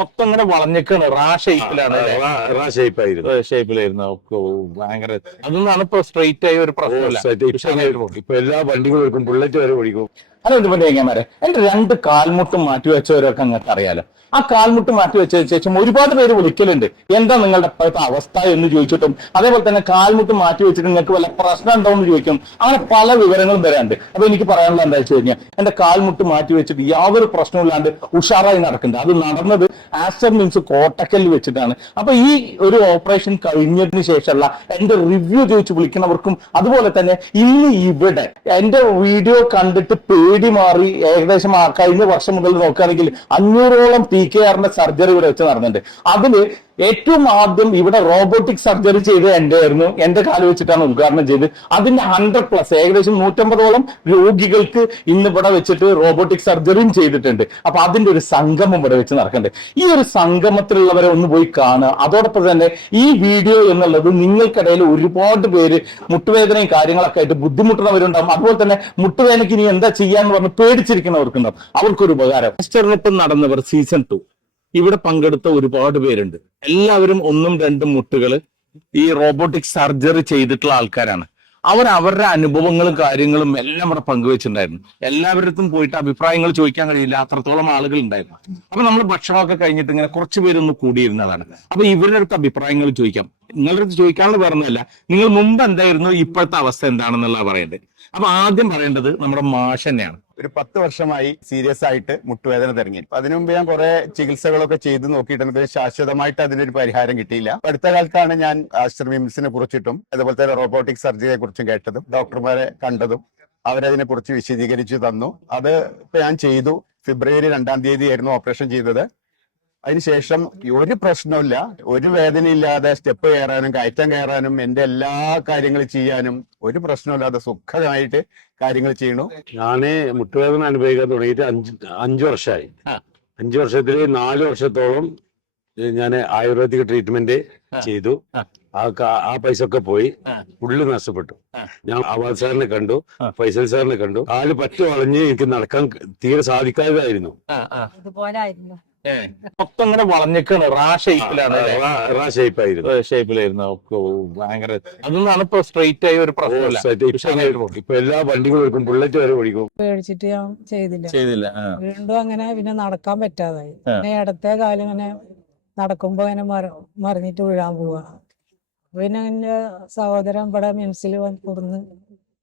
മൊത്തം ഇങ്ങനെ വളഞ്ഞേക്കാണ് റാ ഷേപ്പിലാണ് ഷേപ്പായിരുന്നു. ഷേപ്പിലായിരുന്നു. ഭയങ്കര അതൊന്നാണ് ഇപ്പൊ സ്ട്രെയിറ്റ് ആയ ഒരു പ്രശ്നമില്ല. ഇപ്പൊ എല്ലാ വണ്ടികളും എടുക്കും. ബുള്ളറ്റ് വരെ ഓടിക്കും. അല്ല ഇത് തേങ്ങമാരെ എന്റെ രണ്ട് കാൽമുട്ടും മാറ്റി വെച്ചവരൊക്കെ നിങ്ങൾക്ക് അറിയാലോ. ആ കാൽമുട്ട് മാറ്റി വെച്ചതിന് ശേഷം ഒരുപാട് പേര് വിളിക്കലുണ്ട്. എന്താ നിങ്ങളുടെ ഇപ്പോഴത്തെ അവസ്ഥ എന്ന് ചോദിച്ചിട്ടും അതേപോലെ തന്നെ കാൽമുട്ട് മാറ്റി വെച്ചിട്ട് നിങ്ങൾക്ക് വല്ല പ്രശ്നം ഉണ്ടോ എന്ന് ചോദിക്കും. അങ്ങനെ പല വിവരങ്ങളും വരാനുണ്ട് അപ്പൊ എനിക്ക് പറയാനുള്ള എന്താ വെച്ച് കഴിഞ്ഞാൽ എന്റെ കാൽമുട്ട് മാറ്റി വെച്ചിട്ട് യാതൊരു പ്രശ്നമില്ലാണ്ട് ഉഷാറായി നടക്കുന്നുണ്ട്. അത് നടന്നത് ആസ്റ്റർ മീൻസ് കോട്ടക്കൽ വെച്ചിട്ടാണ്. അപ്പൊ ഈ ഒരു ഓപ്പറേഷൻ കഴിഞ്ഞതിന് ശേഷമുള്ള എന്റെ റിവ്യൂ ചോദിച്ച് വിളിക്കുന്നവർക്കും അതുപോലെ തന്നെ ഇനി ഇവിടെ എന്റെ വീഡിയോ കണ്ടിട്ട് പേടി മാറി ഏകദേശം കഴിഞ്ഞ വർഷം മുതൽ നോക്കുകയാണെങ്കിൽ അഞ്ഞൂറോളം പി കെ ആറിന്റെ സർജറി ഇവിടെ വെച്ച് നടന്നിട്ടുണ്ട്. അതിൽ ഏറ്റവും ആദ്യം ഇവിടെ റോബോട്ടിക് സർജറി ചെയ്ത് എന്റെ ആയിരുന്നു എന്റെ കാൽ വെച്ചിട്ടാണ് ഉദ്ഘാടനം ചെയ്ത് അതിന്റെ ഹൺഡ്രഡ് പ്ലസ് ഏകദേശം നൂറ്റമ്പതോളം രോഗികൾക്ക് ഇന്ന് ഇവിടെ വെച്ചിട്ട് റോബോട്ടിക് സർജറിയും ചെയ്തിട്ടുണ്ട്. അപ്പൊ അതിന്റെ ഒരു സംഗമം ഇവിടെ വെച്ച് നടക്കുന്നുണ്ട് ഈ ഒരു സംഗമത്തിലുള്ളവരെ ഒന്ന് പോയി കാണുക. അതോടൊപ്പം തന്നെ ഈ വീഡിയോ എന്നുള്ളത് നിങ്ങൾക്കിടയിൽ ഒരുപാട് പേര് മുട്ടുവേദനയും കാര്യങ്ങളൊക്കെ ആയിട്ട് ബുദ്ധിമുട്ടുന്നവരുണ്ടാവും. അതുപോലെ തന്നെ മുട്ടുവേദനയ്ക്ക് ഇനി എന്താ ചെയ്യാന്ന് പറഞ്ഞ് പേടിച്ചിരിക്കുന്നവർക്കുണ്ടാവും. അവർക്കൊരു ഉപകാരം. നടന്നവർ സീസൺ ടു ഇവിടെ പങ്കെടുത്ത ഒരുപാട് പേരുണ്ട്. എല്ലാവരും ഒന്നും രണ്ടും മുട്ടുകൾ ഈ റോബോട്ടിക് സർജറി ചെയ്തിട്ടുള്ള ആൾക്കാരാണ്. അവർ അവരുടെ അനുഭവങ്ങളും കാര്യങ്ങളും എല്ലാം ഇവിടെ പങ്കുവെച്ചിട്ടുണ്ടായിരുന്നു. എല്ലാവരുടെ പോയിട്ട് അഭിപ്രായങ്ങൾ ചോദിക്കാൻ കഴിയില്ല. അത്രത്തോളം ആളുകൾ ഉണ്ടായിരുന്നു. അപ്പൊ നമ്മൾ ഭക്ഷണമൊക്കെ കഴിഞ്ഞിട്ട് ഇങ്ങനെ കുറച്ച് പേരൊന്ന് കൂടിയിരുന്നതാണ്. അപ്പൊ ഇവരുടെ അടുത്ത് അഭിപ്രായങ്ങൾ ചോദിക്കാം. നിങ്ങളുടെ അടുത്ത് ചോദിക്കാനുള്ള പറഞ്ഞതല്ല നിങ്ങൾ മുമ്പ് എന്തായിരുന്നു ഇപ്പോഴത്തെ അവസ്ഥ എന്താണെന്നുള്ള പറയേണ്ടത്. അപ്പൊ ആദ്യം പറയേണ്ടത് നമ്മുടെ മാഷ് തന്നെയാണ്. ഒരു പത്ത് വർഷമായി സീരിയസ് ആയിട്ട് മുട്ടുവേദന തുടങ്ങി അതിനു മുമ്പ് ഞാൻ കുറെ ചികിത്സകളൊക്കെ ചെയ്ത് നോക്കിയിട്ടുണ്ട്. ശാശ്വതമായിട്ട് അതിനൊരു പരിഹാരം കിട്ടിയില്ല. അടുത്ത കാലത്താണ് ഞാൻ ആശ്രമിംസിനെ മിംസിനെ കുറിച്ചിട്ടും അതുപോലെ തന്നെ റോബോട്ടിക് സർജറിയെ കുറിച്ചും കേട്ടതും ഡോക്ടർമാരെ കണ്ടതും അവരതിനെ കുറിച്ച് വിശദീകരിച്ചു തന്നു. അത് ഞാൻ ചെയ്തു. ഫെബ്രുവരി രണ്ടാം തീയതി ആയിരുന്നു ഓപ്പറേഷൻ ചെയ്തത്. അതിനുശേഷം ഒരു പ്രശ്നമില്ല ഒരു വേദനയില്ലാതെ സ്റ്റെപ്പ് കയറാനും കയറ്റം കയറാനും എന്റെ എല്ലാ കാര്യങ്ങളും ചെയ്യാനും ഒരു പ്രശ്നമില്ലാതെ സുഖമായിട്ട് കാര്യങ്ങൾ ചെയ്യണു ഞാൻ മുട്ടുവേദന അനുഭവിക്കാൻ തുടങ്ങിയിട്ട് അഞ്ച് അഞ്ചു വർഷമായി. അഞ്ചു വർഷത്തിൽ നാല് വർഷത്തോളം ഞാൻ ആയുർവേദിക് ട്രീറ്റ്മെന്റ് ചെയ്തു. ആ. ആ പൈസ ഒക്കെ പോയി. ഉള്ളു നഷ്ടപ്പെട്ടു. ഞാൻ അവാദ് സാറിനെ കണ്ടു. ഫൈസൽ സാറിനെ കണ്ടു. കാൽ പറ്റു വളഞ്ഞ് എനിക്ക് നടക്കാൻ തീരെ സാധിക്കാതായിരുന്നു. മൊത്തം ഇങ്ങനെ വളഞ്ഞേക്കാണ് റാ ഷേപ്പിലാണ് റാ ഷേപ്പായിരുന്നു. ഷേപ്പിലായിരുന്നു. ഒക്കെ ഭയങ്കര അതൊന്നാണ് ഇപ്പൊ സ്ട്രെയിറ്റ് ആയി ഒരു പ്രശ്നമില്ല ഇപ്പൊ എല്ലാ വണ്ടികളും എടുക്കും. ബുള്ളറ്റ് വരെ ഓടിക്കും. പേടിച്ചിട്ട് ഞാൻ ചെയ്തില്ല. ചെയ്തില്ല വീണ്ടും അങ്ങനെ പിന്നെ നടക്കാൻ പറ്റാതായി. പിന്നെ ഇടത്തെ കാലം ഇങ്ങനെ നടക്കുമ്പോ ഇങ്ങനെ മറിഞ്ഞിട്ട് വീഴാൻ പോവാ. പിന്നെ എന്റെ സഹോദരൻ ഇവിടെ മിംസിൽ കൊടുന്ന്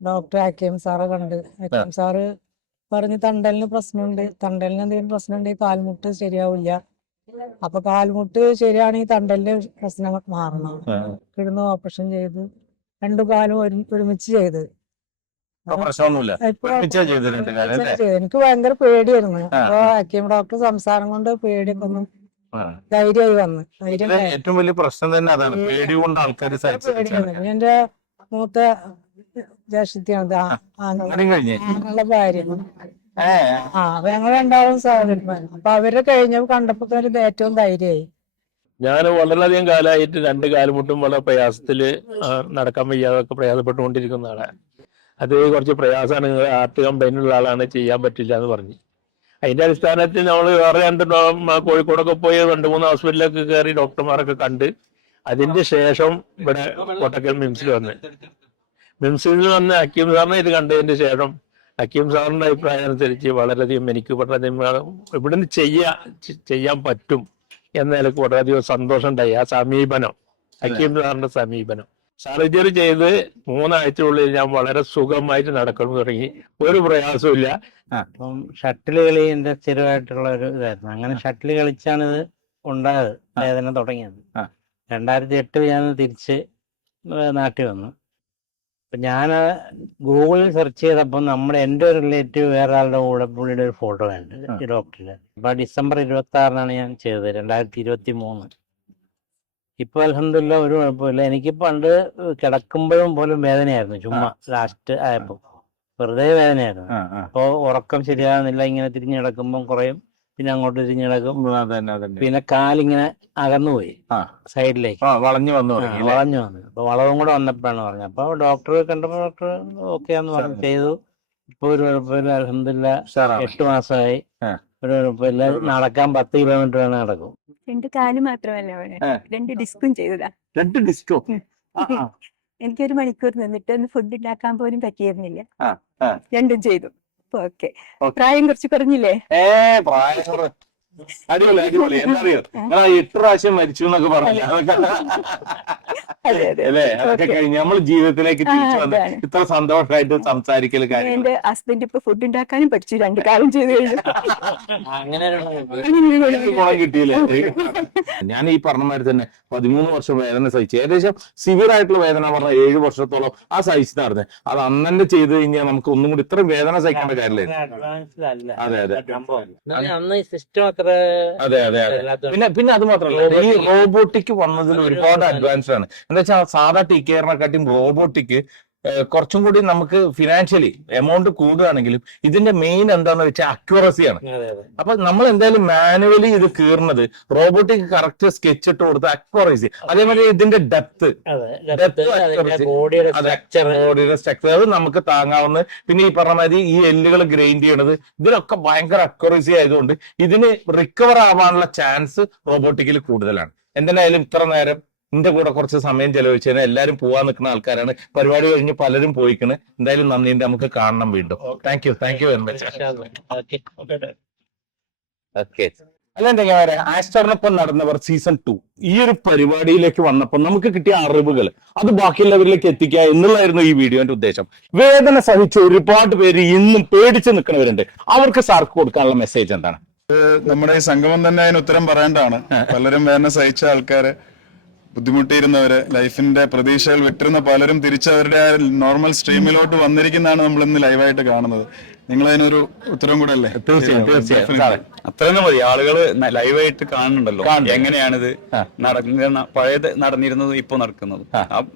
ഡോക്ടർ അക്കേം സാറെ കണ്ട്. അക്കേം സാറ് പറഞ്ഞ് തണ്ടലിന് പ്രശ്നമുണ്ട്. തണ്ടലിന് എന്തെങ്കിലും പ്രശ്നമുണ്ടെങ്കിൽ കാൽമുട്ട് ശരിയാവില്ല. അപ്പൊ കാൽമുട്ട് ശരിയാണെങ്കിൽ തണ്ടലിന്റെ പ്രശ്നങ്ങൾ മാറണം. കിടന്ന് ഓപ്പറേഷൻ ചെയ്ത് രണ്ടു കാലും ഒരു- ഒരുമിച്ച് ചെയ്ത്? എനിക്ക് ഭയങ്കര പേടിയായിരുന്നു. അപ്പൊ ഹക്കീം ഡോക്ടർ സംസാരം കൊണ്ട് പേടിയൊക്കെ ഒന്നും ധൈര്യമായി വന്ന്. ധൈര്യം ഏറ്റവും വലിയ പ്രശ്നം തന്നെ അതാണ്. പേടി കൊണ്ട് ആൾക്കാർ പേടിയാണ്. പിന്നെ എന്റെ മൂത്ത ജ്യേഷ്ഠത്തിയാണ് കഴിഞ്ഞേ. ഞങ്ങളുടെ ഭാര്യ ഏ. ആ അപ്പൊ ഞങ്ങൾ രണ്ടാളും സഹോദരന്മാർ അപ്പൊ അവരെ കഴിഞ്ഞപ്പോ കണ്ടപ്പോ തന്നെ ഏറ്റവും ധൈര്യമായി. ഞാൻ വളരെയധികം കാലമായിട്ട് രണ്ട് കാലുമുട്ടും വളരെ പ്രയാസത്തിൽ നടക്കാൻ വയ്യാതൊക്കെ പ്രയാസപ്പെട്ടുകൊണ്ടിരിക്കുന്ന ആളാണ് അത് കുറച്ച് പ്രയാസമാണ്. ഹാർട്ട് കംപ്ലൈന്റ് ഉള്ള ആളാണ് ചെയ്യാൻ പറ്റില്ല എന്ന് പറഞ്ഞു. അതിന്റെ അടിസ്ഥാനത്തിൽ നമ്മൾ വേറെ രണ്ട് കോഴിക്കോടൊക്കെ പോയി രണ്ട് മൂന്ന് ഹോസ്പിറ്റലിലൊക്കെ കയറി ഡോക്ടർമാരൊക്കെ കണ്ട് അതിന്റെ ശേഷം ഇവിടെ കൊട്ടക്കൽ മിംസിൽ വന്ന്. മിംസിൽ വന്ന് അക്കീം സാറിനെ ഇത് കണ്ടതിന്റെ ശേഷം അക്കീം സാറിന്റെ അഭിപ്രായം അനുസരിച്ച് വളരെയധികം എനിക്ക് വളരെയധികം ഇവിടുന്ന് ചെയ്യാ ചെയ്യാൻ പറ്റും എന്ന നിലയ്ക്ക് വളരെയധികം സന്തോഷം ഉണ്ടായി ആ സമീപനം അക്കീം സാറിന്റെ സമീപനം. സർജറി ചെയ്ത് മൂന്നാഴ്ചയുള്ളിൽ ഞാൻ വളരെ സുഖമായിട്ട് നടക്കണം തുടങ്ങി. ഒരു പ്രയാസവും അപ്പം ഷട്ടിൽ കളി എന്റെ സ്ഥിരമായിട്ടുള്ള ഒരു ഇതായിരുന്നു. അങ്ങനെ ഷട്ടിൽ കളിച്ചാണ് ഇത് ഉണ്ടായത് വേദന തുടങ്ങിയത്. രണ്ടായിരത്തി എട്ടിൽ ഞാൻ തിരിച്ച് നാട്ടിൽ വന്നു. അപ്പൊ ഞാൻ ഗൂഗിളിൽ സെർച്ച് ചെയ്തപ്പോൾ നമ്മുടെ എന്റെ ഒരു റിലേറ്റീവ് വേറെ ആളുടെ കൂടെ പുള്ളിയുടെ ഒരു ഫോട്ടോ ഉണ്ട്. ഈ ഡോക്ടറിന്റെ അപ്പൊ ഡിസംബർ ഇരുപത്തി ആറിനാണ് ഞാൻ ചെയ്തത് രണ്ടായിരത്തി ഇരുപത്തി മൂന്ന് ഇപ്പൊ അലഹമില്ല ഒരു കുഴപ്പമില്ല. എനിക്ക് പണ്ട് കിടക്കുമ്പോഴും പോലും വേദനയായിരുന്നു ചുമ്മാ ലാസ്റ്റ് ആയപ്പോൾ വെറുതെ വേദനയായിരുന്നു. ആ, ആ. അപ്പോ ഉറക്കം ശരിയാകുന്നില്ല ഇങ്ങനെ തിരിഞ്ഞു കിടക്കുമ്പോൾ കുറയും. പിന്നെ അങ്ങോട്ട് തിരിഞ്ഞു കിടക്കും. ഉം, അതന്നെ അതന്നെ പിന്നെ കാലിങ്ങനെ അകന്നു പോയി ആ. സൈഡിലേക്ക്. ആ വളഞ്ഞു വന്നു തുടങ്ങി അല്ലേ? വളഞ്ഞു വന്നു. അപ്പൊ വളവും കൂടെ വന്നപ്പോഴാണ് പറഞ്ഞത്. അപ്പൊ ഡോക്ടർ കണ്ടപ്പോ ഡോക്ടർ ഓക്കെ എന്ന് പറഞ്ഞു ചെയ്തു. ഇപ്പൊ ഒരു കുഴപ്പമില്ല അലഹമില്ല ഉഷാറാണ്. എട്ട് മാസമായി. ആ. ഒരു കുഴപ്പമില്ല. നടക്കാൻ പത്ത് കിലോമീറ്റർ വേണം നടക്കും. രണ്ട് കാൽ മാത്രമല്ല അവിടെ ആ. രണ്ട് ഡിസ്കും ചെയ്തതാ. രണ്ട് ഡിസ്കോ? എനിക്കൊരു മണിക്കൂർ നിന്നിട്ട് ഒന്ന് ഫുഡ് ഉണ്ടാക്കാൻ പോലും പറ്റിയിരുന്നില്ല. ആ, ആ. രണ്ടും ചെയ്തു. ഓക്കെ. പ്രായം കുറച്ച് കുറഞ്ഞില്ലേ ഏ പ്രായം. അടിപൊളി അടിപൊളി. എന്നറിയോ ഞാൻ എട്ട് പ്രാവശ്യം മരിച്ചു എന്നൊക്കെ പറഞ്ഞു. അതൊക്കെ അതെ. അതെ അല്ലേ അതൊക്കെ. കഴിഞ്ഞ് നമ്മൾ ജീവിതത്തിലേക്ക് തിരിച്ചു വന്ന് ഇത്ര സന്തോഷമായിട്ട് സംസാരിക്കൽ കാര്യം എന്റെ ഹസ്ബൻഡ് ഇപ്പൊ ഫുഡ് ഉണ്ടാക്കാനും പഠിച്ചു. രണ്ട് കാലം ചെയ്തു കഴിഞ്ഞു. ഗുണം കിട്ടിയില്ലേ? ഞാൻ ഈ പറഞ്ഞ മാതിരി തന്നെ പതിമൂന്ന് വർഷം വേദന സഹിച്ചു. ഏകദേശം സിവിയർ ആയിട്ടുള്ള വേദന പറഞ്ഞ ഏഴ് വർഷത്തോളം ആ സഹിച്ചതായിരുന്നു അത് അന്നെ ചെയ്തു കഴിഞ്ഞാൽ നമുക്ക് ഒന്നും കൂടി ഇത്ര വേദന സഹിക്കേണ്ട കാര്യമില്ല? അതെ അതെ. അന്ന് ഈ സിസ്റ്റം അത്ര അതെ അതെ അതെ പിന്നെ പിന്നെ അത് മാത്രമല്ല ഈ റോബോട്ടിക് വന്നതിൽ ഒരുപാട് അഡ്വാൻസ് ആണ്. എന്താ വെച്ചാൽ സാധാ ടി കെയറിനെക്കാട്ടിയും റോബോട്ടിക് കുറച്ചും കൂടി നമുക്ക് ഫിനാൻഷ്യലി എമൗണ്ട് കൂടുകയാണെങ്കിലും ഇതിന്റെ മെയിൻ എന്താന്ന് വെച്ചാൽ അക്യൂറസിയാണ് അപ്പൊ നമ്മൾ എന്തായാലും മാനുവലി ഇത് കീറുന്നത് റോബോട്ടിക് കറക്റ്റ് സ്കെച്ച് ഇട്ട് കൊടുത്ത അക്യൂറസി അതേപോലെ ഇതിന്റെ ഡെപ്ത്. ബോഡിയുടെ സ്ട്രക്ചർ അത് നമുക്ക് താങ്ങാവുന്ന പിന്നെ ഈ പറഞ്ഞ മാതിരി ഈ എല്ലുകൾ ഗ്രൈൻഡ് ചെയ്യണത് ഇതിനൊക്കെ ഭയങ്കര അക്യൂറസി ആയതുകൊണ്ട് ഇതിന് റിക്കവർ ആവാനുള്ള ചാൻസ് റോബോട്ടിക്കിൽ കൂടുതലാണ്. എന്തിനായാലും ഇത്ര നേരം എന്റെ കൂടെ കുറച്ച് സമയം ചെലവഴിച്ചതിന് എല്ലാവരും പോവാൻ നിൽക്കുന്ന ആൾക്കാരാണ്. പരിപാടി കഴിഞ്ഞ് പലരും പോയിക്കണ്. എന്തായാലും നന്ദി നമുക്ക് കാണണം വീണ്ടും. Thank you thank you okay okay അല്ല എന്താ ഞാൻ പറയാ? ആസ്റ്ററിനൊപ്പം നടന്നവർ സീസൺ ടു ഈ ഒരു പരിപാടിയിലേക്ക് വന്നപ്പോൾ നമുക്ക് കിട്ടിയ അറിവുകൾ അത് ബാക്കിയുള്ളവരിലേക്ക് എത്തിക്കുക എന്നുള്ളതായിരുന്നു ഈ വീഡിയോന്റെ ഉദ്ദേശം. വേദന സഹിച്ച് ഒരുപാട് പേര് ഇന്നും പേടിച്ച് നിൽക്കുന്നവരുണ്ട്. അവർക്ക് സാർക്ക് കൊടുക്കാനുള്ള മെസ്സേജ് എന്താണ്? നമ്മുടെ ഈ സംഗമം തന്നെ അതിന് ഉത്തരം പറയേണ്ടതാണ്. പലരും വേദന സഹിച്ച ആൾക്കാര് ബുദ്ധിമുട്ടിയിരുന്നവര് ലൈഫിന്റെ പ്രതീക്ഷകൾ വിട്ടിരുന്ന പലരും തിരിച്ച് അവരുടെ നോർമൽ സ്ട്രീമിലോട്ട് വന്നിരിക്കുന്നതാണ് നമ്മൾ ഇന്ന് ലൈവായിട്ട് കാണുന്നത്. നിങ്ങൾ അതിനൊരു ഉത്തരം കൂടെ അല്ലേ? തീർച്ചയായും തീർച്ചയായും. സാറേ അത്രയൊന്നും മതി. ആളുകൾ ലൈവായിട്ട് കാണുന്നുണ്ടല്ലോ. കാണുന്നുണ്ട്. എങ്ങനെയാണിത്. നടക്കുന്ന പഴയത് നടന്നിരുന്നത് ഇപ്പൊ നടക്കുന്നത്?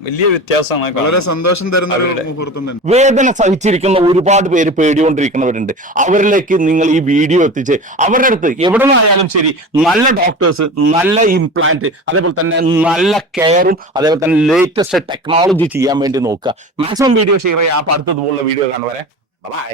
വലിയ വ്യത്യാസമാണ് വളരെ സന്തോഷം തരുന്ന ഒരു മുഹൂർത്തം തന്നെ. വേദന സഹിച്ചിരിക്കുന്ന ഒരുപാട് പേര് പേടികൊണ്ടിരിക്കുന്നവരുണ്ട്. അവരിലേക്ക് നിങ്ങൾ ഈ വീഡിയോ എത്തിച്ച് അവരുടെ അടുത്ത് എവിടെ നിന്നായാലും ശരി നല്ല ഡോക്ടേഴ്സ് നല്ല ഇംപ്ലാന്റ് അതേപോലെ തന്നെ നല്ല കെയറും അതേപോലെ തന്നെ ലേറ്റസ്റ്റ് ടെക്നോളജി ചെയ്യാൻ വേണ്ടി നോക്കുക. മാക്സിമം വീഡിയോ ഷെയർ ചെയ്യുക അപ്പൊ അടുത്തതുപോലുള്ള വീഡിയോ കാണുവരെ ബൈ